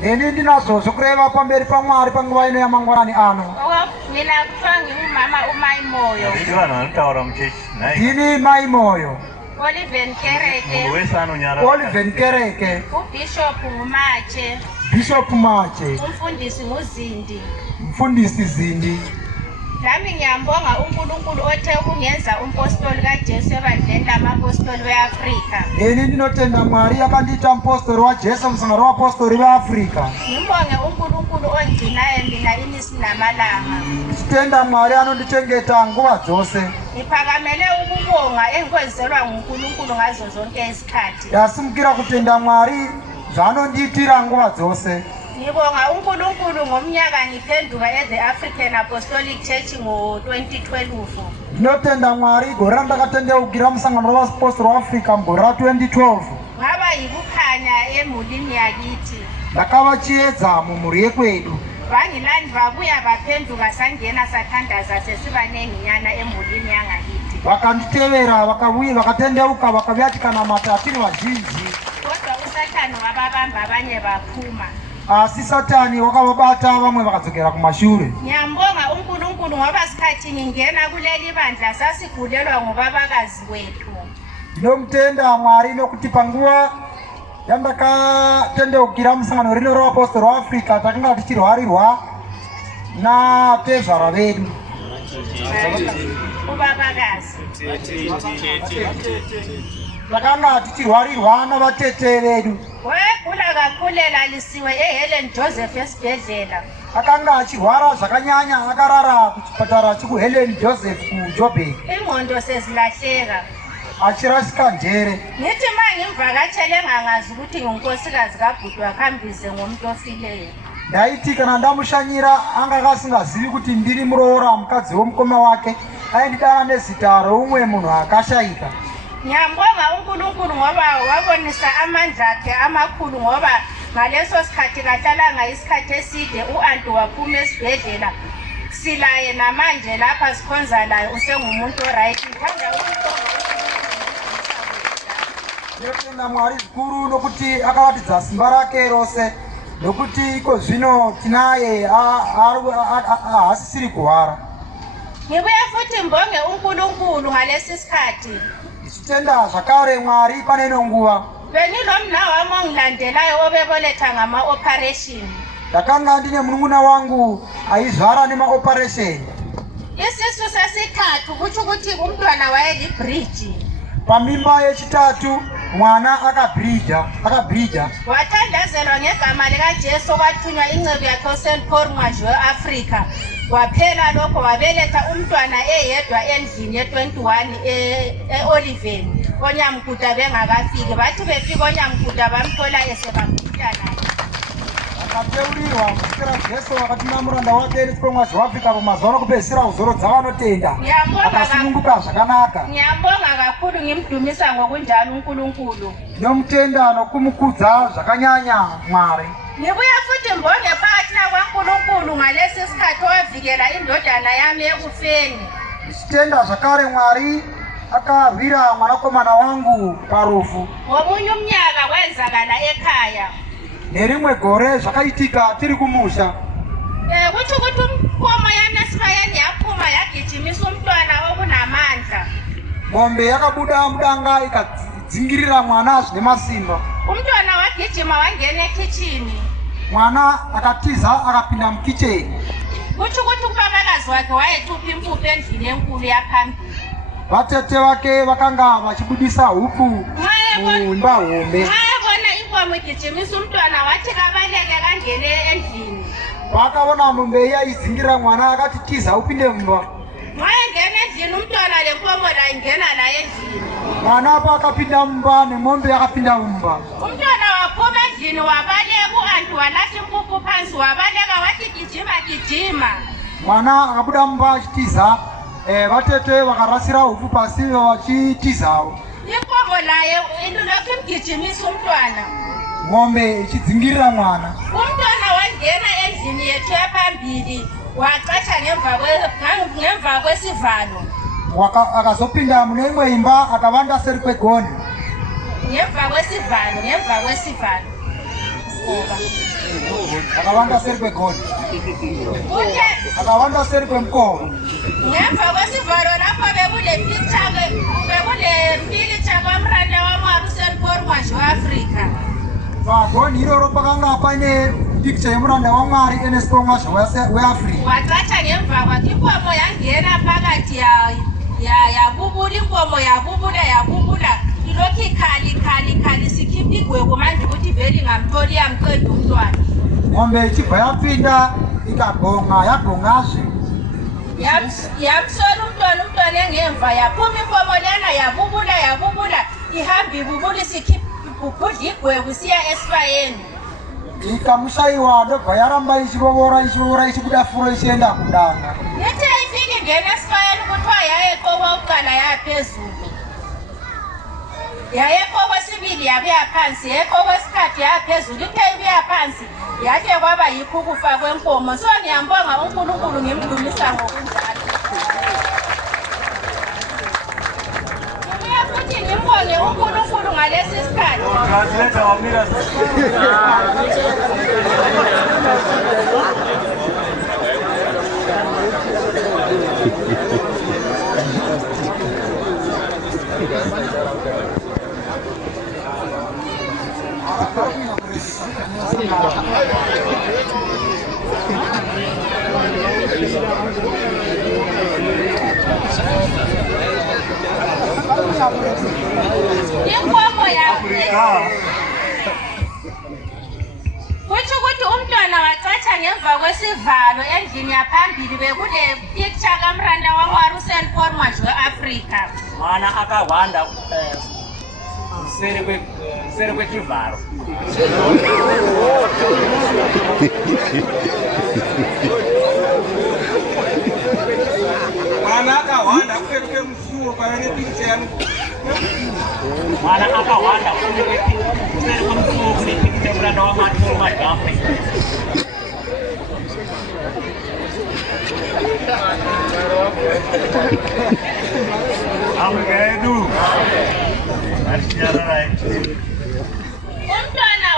Neni ndinazo zokureva pamberi paMwari panguva ino yamangwanani ano. Ndini mai moyo. Oliven Kereke. Bishop Mache. Mfundisi Zindi. Nami ngiyambonga uNkulunkulu othe ukungenza umpostoli kaJesu ebandleni lamapostoli weAfrika. Neni ndinotenda Mwari akandita umpostoli waJesu msangano wapostoli weAfrika. Ngibonge uNkulunkulu ogcinayo mina imisi namalanga. Sitenda Mwari anondichengeta nguva dzose. Ngiphakamele ukubonga engikwenzelwa nguNkulunkulu ngazo zonke isikhathi. Yasimukira kutenda Mwari zvanondiitira nguva dzose. Ngibonga uNkulunkulu ngomnyaka ngiphenduka e-The African Apostolic Church ngo-2012. Ndinotenda Mwari gore randakatendeukira musangano wavapostoli weAfrika mugore ra2012. Ngaba yikukhanya emulini yakithi. Ndakava chiedza mumhuri yekwedu. Vangilandi vabuya vaphenduka sangena sathandaza sesivanenginyana emulini yangakithi. Vakanditevera vakabuya vakatendeuka vakaviachikanamata tiri vazhinji. Kodwa uSathane wababamba abanye baphuma. Asi Satani wakavabata vamwe vakadzokera kumashure. Ngiyambonga uNkulunkulu ngoba sikhathi ngingena kuleli bandla sasigulelwa ngobabakazi wethu. Ndinomutenda Mwari nokuti panguva yandakatendeukira musangano rino ravapostoli weAfrika takanga tichirwarirwa napezvara vedu. Ubabakazi. Takanga tichirwarirwa navatete vedu. Wegula kakhulela lisiwe eHelen Joseph esibhedlela. Akanga achirwara zvakanyanya akarara kuchipatara chikuHelen Joseph kuJoburg. Ingqondo sezilahleka. Achirasika njere. Ngithi mangimvakatshele ngangazi ukuthi ngunkosikazi kaBhuti wakhambize ngomuntu ofileyo. Ndaiti kana ndamushanyira angakasingazivi kuti ndiri muroora mukadzi womukoma wake aindidana nezita roumwe munhu akashayika. Ngiyambonga uNkulunkulu ngoba wabonisa amandla akhe amakhulu ngoba ngaleso sikhathi kahlalanga isikhathi eside uAnti waphuma esibhedlela silaye namanje lapha sikhonza laye usengumuntu oright. Ngithanda Ndinotenda Mwari zvikuru nokuti akaratidza simba rake rose nokuti iko zvino tinaye haasisiri kuhwara. Ngibuye futhi mbonge uNkulunkulu ngalesi sikhathi. Ndichitenda zvakare Mwari pane ino nguva. Beninomna wami ongilandelayo obeboleka ngama-operation. Ndakanga ndine munun'una wangu aizvara nemaoperation. Isisu sesithathu kutsho ukuthi umntwana wayelibridge. Pamimba yechitatu mwana akabridja. Wathandazelwa ngegama likaJesu kwathunywa incebo yakhe uSt Paul Mwaji weAfrika. Waphela lokho wabeletha umntwana eyedwa endlini ye-21 e-Oliven. Onyamkuda bengakafiki. Bathi befika onyamkuda bamthola esebamkhutana. Akateurirwa kusvikira Jesu akatima muranda wake eSt weAfrika pamazuva okupedzisira uzoro dzavanotenda. Akasununguka zvakanaka. Ngiyambonga kakhulu ngimdumisa ngokunjalo uNkulunkulu. Ndinomutenda nokumukudza zvakanyanya Mwari. Ngibuya futhi mbonge phakathi kwaNkulunkulu ngalesi sikhathi owavikela indodana yami ekufeni. Ndichitenda zvakare Mwari akarwira mwanakomana wangu parufu. Ngomunye umnyaka kwenzakala ekhaya. Nerimwe gore zvakaitika tiri kumusha. Kuthi ukuthi umkhomo yami esibayeni yaphuma yagijimisa umntwana okunamandla. Ng'ombe yakabuda mudanga ikadzingirira mwana zvine masimba. Umntwana wagijima wangena ekitchini. Mwana akatiza akapinda mukicheni. Kuthi ukuthi ubabakazi wakhe wayetupa impuphu endlini enkulu yaphambili. Vatete vake vakanga vachibudisa hupu muimba hombe. Wayebona inkomo igijimisa umntwana wathi kabaleke kangene endlini. Vakavona mombe yaizingirira mwana akati tiza upinde mumba. Wayengena endlini umntwana lenkomo la ingena la endlini. Mwana apa akapinda mumba nemombe akapinda mumba. Umntwana waphuma endlini wabaleka uAnti walahla impuphu phansi wabaleka wathi gijima. Mwana akabuda mumba achitiza. Vatete vakarasira hupu pasi vachitizawo. Inkomo laye lokhu imgijimisa umntwana. Ng'ombe ichidzingirira mwana. Umntwana wangena endlini yethu yaphambili wacatsha ngemva kwesivalo. Akazopinda mune imwe imba akavanda seri kwegoni. ngemva kwesivalo akawanda seri kwegoni uthe akawanda seri kwemkomo ngemva kwesivalo lapho bekule picture kwamranda wamwari uSt Paul Mwazhi weAfrika pagoni iroro pakanga pane picture yemuranda waMwari St Mwazhi weAfrika wathatha ngemva kwakhe inkomo yangena phakathi yabubula inkomo yabubula ilokhu ikhali sikhipha igwebu manje ukuthi vele ngamtholi yamqeda umntwana ngombe ichibva yapinda ikabhonga yabhongazve yamsola umntwana engemva yaphuma inkomo lena yabubula ihamba ibubula isikhipha igwebu siya esifayeni ikamushayiwa ndobva yaramba ichivovora ichibuda furo ichienda kudanga yethe ifike ingena esifayeni kuthiwa yayeqokwa uqala yaphezulu yayeqokwa sibili yabuya phansi yeqokwa esithathu yaphezulu ithe ibuya phansi yathi kwaba yikho ukufa kwenkomo so ngiyambonga uNkulunkulu ngimdumisa ngokunjalo futhi ngimbonge uNkulunkulu ngalesi sikhathi inkomo kutsho ukuthi umntwana wathatha ngemva kwesivalo endlini yaphambili bekule picture kamranda waMwari uSt Paul Mwazhi weAfrika mwana akawanda seri kwechivharo mwana akawanda kuperuke musuwo pavene picture yanu mwana akawanda seri kwemusuwo kune picture muranda waMwari Paul Mwazhi weAfrika Amgedu. umntwana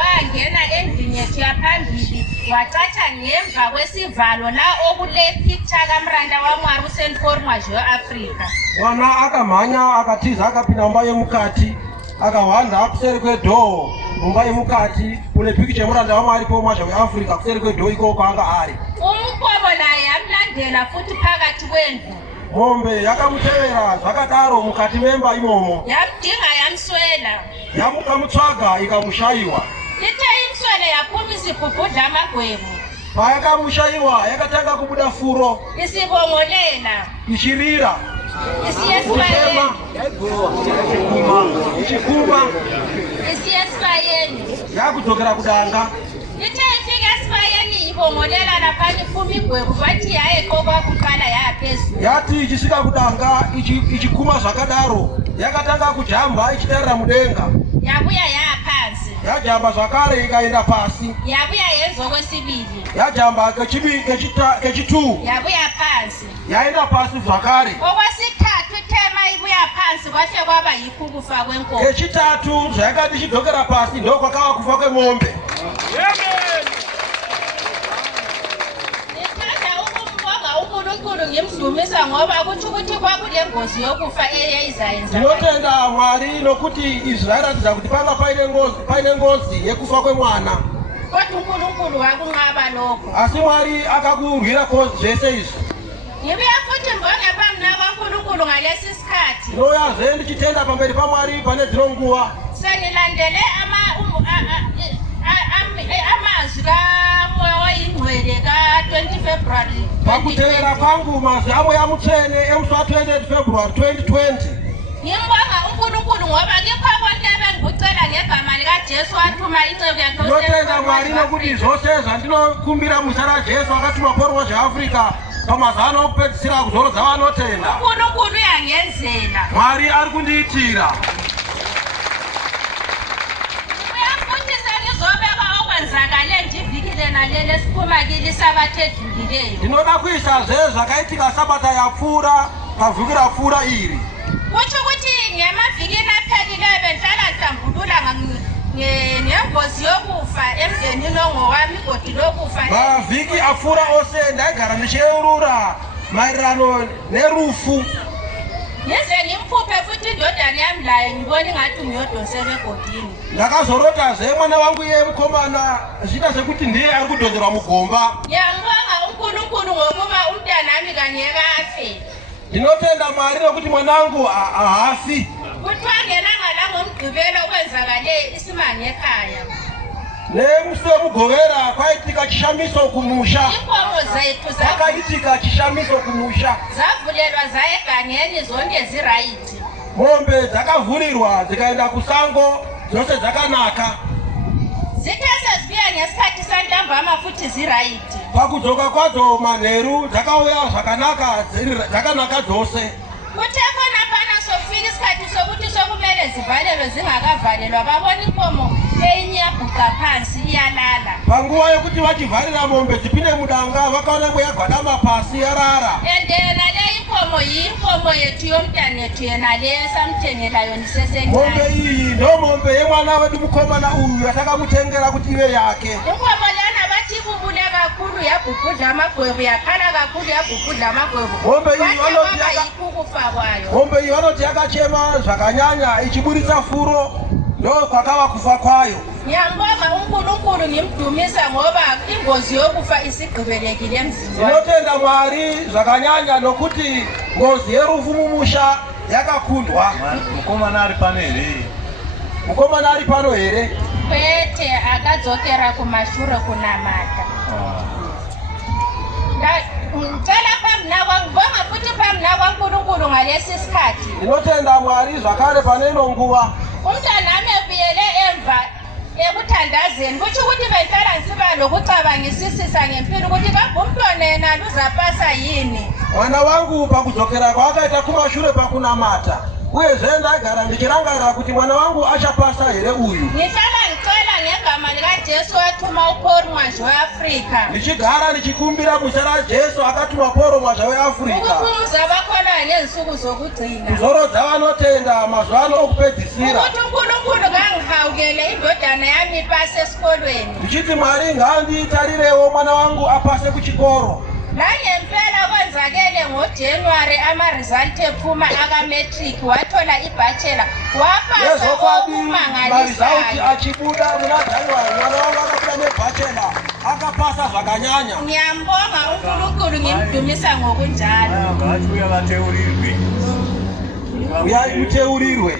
wangena endlini yethu yaphambili wacatsha ngemva kwesivalo la okule picture kamranda waMwari uSt Paul Mwazhi weAfrika mwana akamhanya akatiza akapinda mumba yemukati akahwanza kuseri kwedhoo mumba yemukati kune picture yemuranda waMwari Paul Mwazhi weAfrika kuseri kwedhoo ikoko anga ari umkomo naye yamlandela futhi phakathi kwendlu mombe yakamutevera zvakadaro mukati memba imomo yamdinga yamswela yamukamutsvaga ikamushayiwa ithe imswele yaphuma isibhubhudla amagwebu payakamushayiwa yakatanga kubuda furo isibongolela ichirira isiyesifayeni ichikuma isiyesifayeni yakudzokera kudanga ithe ifika esifayeni ibongolela laphana iphuma igwebu vathi yayeqokwa kuqala yaphezulu yati ichisvika kudanga ichikuma zvakadaro yakatanga kujamba ichitarira mudenga yabuya yaphansi yajamba zvakare ikaenda pasi yabuya yenza okwesibili yajamba kechitu yabuya phansi yaenda pasi zvakare okwesithathu ithema ibuya phansi kwahle kwaba yikho ukufa kwenkomo kechitatu zvayakati ichidzokera pasi ndo kwakava kufa kwemombe uNkulunkulu ngimdumisa ngoba kuthi ukuthi kwakule ngozi yokufa eyayizayenza ndinotenda Mwari nokuti izvi zvairatidza kuti panga paine ngozi yekufa kwemwana kodwa uNkulunkulu wakunqaba lokho asi Mwari akakurwira zvese izvi ngibuya futhi mbonge pamna kwaNkulunkulu ngalesi sikhathi ndinoyaze ndichitenda pamberi paMwari pane dzino nguva senilandele amazwi kamoya wayingcwele ka-20 February pakutevera kwangu mazwi amoya mutsvene emusi wa-28 February 2020 ngimbonga uNkulunkulu ngoba kikho konke ebengikucela ngegama likaJesu wathuma incebo yakhe ndinotenda Mwari nokuti zvose zvandinokumbira muzita raJesu akatuma Paul Mwazhi weAfrika pamazano okupedzisira kuzorodza vanotenda uNkulunkulu uyangenzela Mwari ari kundiitira uyafundisa ngizobeka okwenzakale ndivikile nalele siphuma kili Sabbath edlulileyo ndinoda kuisazve zvakaitika sabata yapfuura pavhiki rapfuura iri kutsho ukuthi ngemavhiki emdeni nongo wami godi lokufa. Mavhiki apfuura ose ndaigara ndicheurura maererano nerufu. Yize ngimphuphe futhi indodana yami layo ngibona ingathi ngiyodosela egodini. Ndakazorotazve mwana wangu iye mukomana zviita sekuti ndiye ari kudonzerwa mugomba. Ngiyambonga uNkulunkulu ngokuba umntanami kanye kafe. Ndinotenda Mwari nokuti mwanangu hafi. Kuthiwa ngelanga langomgqibelo kwenzakale isimanga ekhaya. Nemusi wemugovera kwaitika chishamiso kumusha. Inkomo zethu Kwakaitika chishamiso kumusha. zavulelwa zaya egangeni zonke zirayithi. Mombe dzakavhurirwa dzikaenda kusango dzose dzakanaka. Zithe sezibuya ngesikhathi santambama futhi zirayithi. Pakudzoka kwadzo manheru dzakauya dzakanaka dzose. Kuthe khona phana sokufika isikhathi sokuthi sokumele zivalelwe zingakavalelwa babona inkomo eyinye yabhuqa phansi iyalala. Panguva yokuti vachivharira mombe dzipinde mudanga vakaona imwe yagwadama pasi yarara. Endena le inkomo yinkomo yethu yomntanethu yena le samthengela yona isesencane. Mombe iyi ndo mombe yemwana wedu mukomana uyu yatakamutengera kuti ive yake. Inkomo lena bathi ibubule kakhulu yabhubhudla amagwebu yakhala kakhulu yabhubhudla amagwebu. Mombe iyi vanoti yakachema zvakanyanya ichiburitsa furo ndo kwakava kufa kwayo. Ngiyambonga uNkulunkulu ngimdumisa ngoba ingozi yokufa isigqibelekile emzini. Ndinotenda Mwari zvakanyanya nokuti ngozi yerufu mumusha yakakundwa. Mukomana ari pano here? Mukomana ari pano here? Kwete akadzokera kumashure kunamata. Ngicela phambi kwakho ngibonga futhi phambi kwaNkulunkulu ngalesi sikhathi. Ndinotenda Mwari zvakare paneno nguva. Umntanami ebuyele emva ekuthandazeni kutsho ukuthi behlala ngisiba lokucabangisisisa ngempilo ukuthi kambe umntwana yena luzapasa yini. Mwana wangu pakudzokera kwaakaita kumashure pakunamata uyezve ndagara ndichirangarira kuti mwana wangu achapasa here uyu. Ngihlala ngicela ngegama likaJesu wathuma uPaul mwazha weAfrika. Ndichigara ndichikumbira muzita raJesu akatuma Paul mwazha weAfrika. Ukuphumuza abakholwayo nezinsuku zokugcina. Kuzorodza vanotenda mazuva ano okupedzisira. Ukuthi uNkulunkulu kangihawukele indodana yami ipase esikolweni. Ndichiti Mwari nganditarirewo mwana wangu apase kuchikoro. Langempela kwenzakele ngoJanuary ama-result ephuma aka-matric wathola ibachelor wapasa okumangalisayo. Achibuda muna January mwana wangu akabuda nebachelor akapasa zvakanyanya. Ngiyambonga uNkulunkulu ngimdumisa ngokunjalo. Ngathi uyabateurirwe. Uyayiteurirwe.